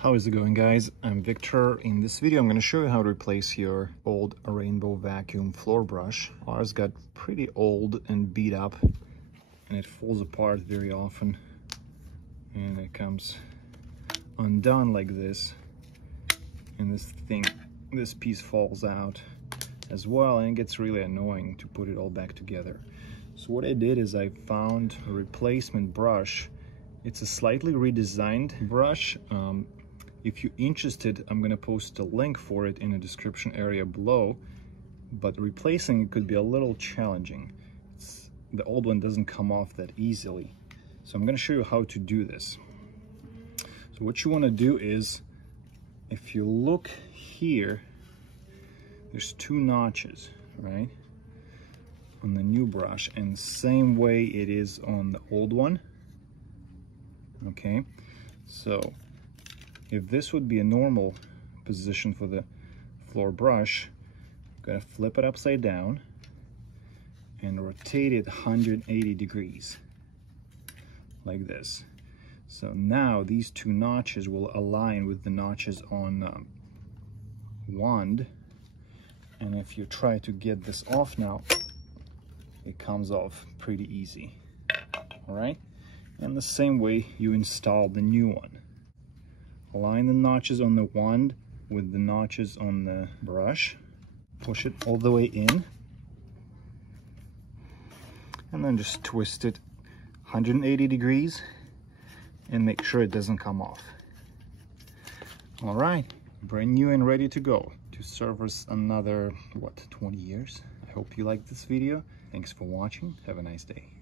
How is it going, guys? I'm Victor. In this video I'm going to show you how to replace your old rainbow vacuum floor brush. Ours got pretty old and beat up and it falls apart very often, and it comes undone like this, and this piece falls out as well, and it gets really annoying to put it all back together. So what I did is I found a replacement brush. It's a slightly redesigned brush. If you're interested, I'm going to post a link for it in the description area below, but replacing it could be a little challenging. The old one doesn't come off that easily. So I'm going to show you how to do this. So what you want to do is, if you look here, there's two notches, right, on the new brush, and same way it is on the old one. Okay, so if this would be a normal position for the floor brush, I'm gonna flip it upside down and rotate it 180 degrees like this. So now these two notches will align with the notches on wand, and if you try to get this off now, it comes off pretty easy. All right, and the same way you install the new one. Align the notches on the wand with the notches on the brush, push it all the way in, and then just twist it 180 degrees and make sure it doesn't come off. All right, brand new and ready to go to serve us another, what, 20 years. I hope you liked this video. Thanks for watching. Have a nice day.